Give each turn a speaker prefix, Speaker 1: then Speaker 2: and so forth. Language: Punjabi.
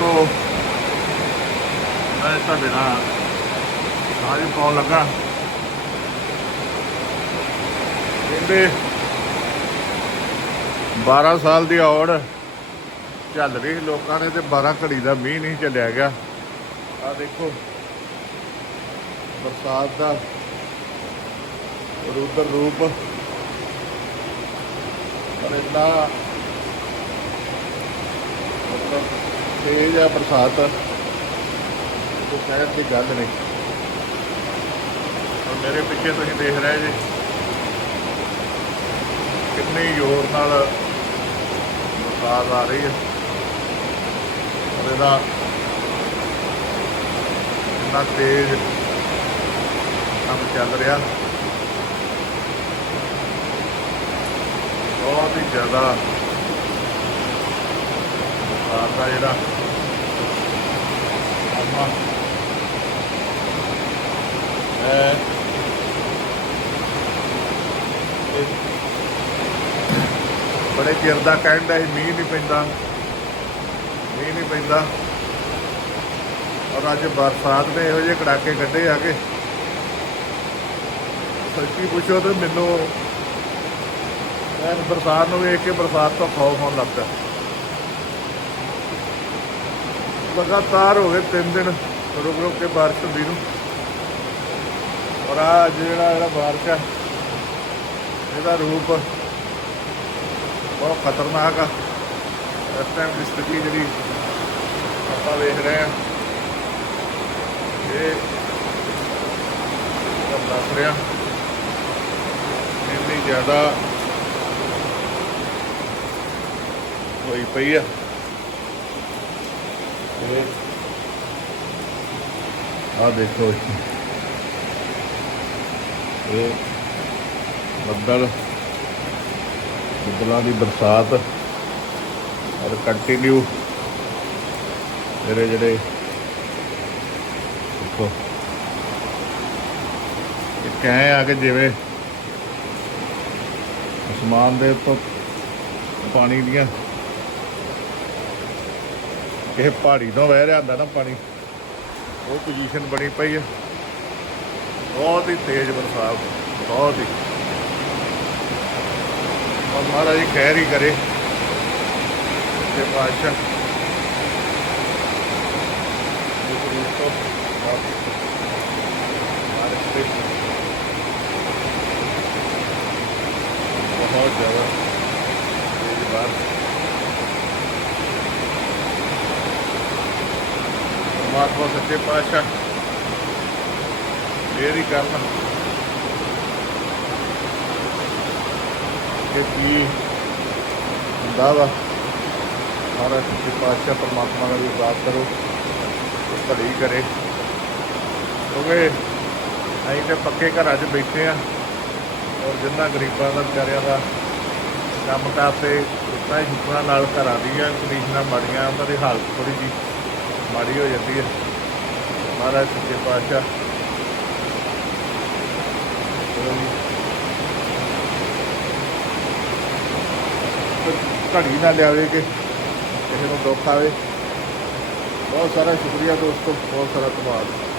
Speaker 1: ਦੋਸਤੋ ਮੈਂ ਤੁਹਾਡੇ ਨਾਲ ਸਾਰੀ ਪਾਉਣ ਲੱਗਾ। ਕਹਿੰਦੇ 12 ਸਾਲ ਦੀ ਔੜ ਚੱਲ ਰਹੀ ਲੋਕਾਂ ਨੇ ਤੇ 12 ਘੜੀ ਦਾ ਮੀਂਹ ਨਹੀਂ ਚੱਲਿਆ ਗਿਆ। ਆ ਦੇਖੋ, ਬਰਸਾਤ ਦਾ ਰੁਦਰ ਰੂਪ। ਪਰ ਇੰਨਾ ਤੇਜ਼ ਆ ਬਰਸਾਤ। ਕੋਈ ਕਹਿਣ ਦੀ ਗੱਲ ਨਹੀਂ। ਔਰ ਮੇਰੇ ਪਿੱਛੇ ਤੁਸੀਂ ਦੇਖ ਰਹੇ ਜੀ। ਕਿੰਨੇ ਜ਼ੋਰ ਨਾਲ ਬਰਸਾਤ ਆ ਰਹੀ ਹੈ। ਔਰ ਇਹਦਾ ਇੰਨਾ ਤੇਜ਼ ਕੰਮ ਚੱਲ ਰਿਹਾ। ਬਹੁਤ ਹੀ ਜ਼ਿਆਦਾ ਬਰਸਾਤ ਦਾ ਜਿਹੜਾ। ਆਪਾਂ ਹੈ ਬੜੇ ਚਿਰ ਦਾ ਕਹਿੰਦਾ ਸੀ, ਮੀਂਹ ਨਹੀਂ ਪੈਂਦਾ। ਮੀਂਹ ਨਹੀਂ ਪੈਂਦਾ। ਔਰ ਅੱਜ ਬਰਸਾਤ ਨੇ ਇਹੋ ਜਿਹੇ ਕੜਾਕੇ ਕੱਢੇ ਆ ਕੇ। ਸੱਚੀ ਪੁੱਛੋ ਤੇ ਮੈਨੂੰ ਮੈਂ ਬਰਸਾਤ ਨੂੰ ਵੇਖ ਕੇ ਬਰਸਾਤ ਤੋਂ ਖੌਫ ਹੋਣ ਲੱਗਦਾ ਲਗਾਤਾਰ ਹੋ ਗਏ ਤਿੰਨ ਦਿਨ ਰੁਕ ਰੁਕ ਕੇ ਬਾਰਿਸ਼ ਹੁੰਦੀ ਨੂੰ। ਔਰ ਆ ਜਿਹੜਾ ਜਿਹੜਾ ਬਾਰਿਸ਼ ਆ ਇਹਦਾ ਰੂਪ ਬਹੁਤ ਖਤਰਨਾਕ ਆ। ਇਸ ਟਾਈਮ ਦੀ ਸਥਿਤੀ ਜਿਹੜੀ ਆਪਾਂ ਵੇਖ ਰਹੇ ਆ ਇਹ ਤਾਂ ਦੱਸ ਰਿਹਾ ਇੰਨੀ ਜ਼ਿਆਦਾ ਹੋਈ ਪਈ ਆ। ਤੇ ਆ ਦੇਖੋ। ਇਹ ਬੱਦਲ, ਬੱਦਲਾਂ ਦੀ ਬਰਸਾਤ ਔਰ ਕੰਟੀਨਿਊ ਮੇਰੇ ਜਿਹੜੇ ਦੇਖੋ। ਇਹ ਕਹੇ ਆ ਕਿ ਜਿਵੇਂ ਅਸਮਾਨ ਦੇ ਉੱਤੋਂ ਪਾਣੀ ਦੀਆਂ ਇਹ ਪਹਾੜੀ ਤੋਂ ਵਹਿ ਰਿਹਾ ਹੁੰਦਾ ਨਾ ਪਾਣੀ, ਉਹ ਪੋਜੀਸ਼ਨ ਬਣੀ ਪਈ ਹੈ ਬਹੁਤ ਹੀ ਤੇਜ਼ ਬਰਸਾਤ, ਬਹੁਤ ਹੀ। ਔਰ ਮਹਾਰਾਜ ਜੀ ਖੈਰ ਹੀ ਕਰੇ ਤੇ ਬਾਦਸ਼ਾਹ ਤੋਂ ਬਹੁਤ ਜ਼ਿਆਦਾ ਤੇਜ਼ ਬਾਰਿਸ਼। ਪਰਮਾਤਮਾ ਸੱਚੇ ਪਾਤਸ਼ਾਹ। ਇਹ ਹੀ ਕਿ ਕੀ ਹੁੰਦਾ ਵਾ। ਸਾਰਾ ਸੱਚੇ ਪਾਤਸ਼ਾਹ ਪਰਮਾਤਮਾ ਦਾ ਵੀ ਬਾਤ ਕਰੋ ਉਹ ਭਲੀ ਕਰੇ। ਕਿਉਂਕਿ ਅਸੀਂ ਤੇ ਪੱਕੇ ਘਰਾਂ 'ਚ ਬੈਠੇ ਆ ਔਰ ਜਿੰਨਾ ਗਰੀਬਾਂ ਦਾ, ਵਿਚਾਰਿਆਂ ਦਾ ਕੰਮ ਕਾਰ ਤੇ ਇਤਨਾ ਹੀ ਨਾਲ ਘਰਾਂ ਦੀਆਂ ਕੰਡੀਸ਼ਨਾਂ ਮਾੜੀਆਂ, ਉਹਨਾਂ ਦੀ ਹਾਲਤ ਥੋੜੀ ਜੀ ਮਾੜੀ ਹੋ ਜਾਂਦੀ ਹੈ। ਮਹਾਰਾਜ ਸੱਚੇ ਪਾਤਸ਼ਾਹ। ਘੜੀ ਨਾ ਲਿਆਵੇ ਕਿ ਕਿਸੇ ਨੂੰ ਦੁੱਖ ਆਵੇ। ਬਹੁਤ ਸਾਰਾ ਸ਼ੁਕਰੀਆ ਦੋਸਤੋ, ਬਹੁਤ ਸਾਰਾ ਧੰਨਵਾਦ।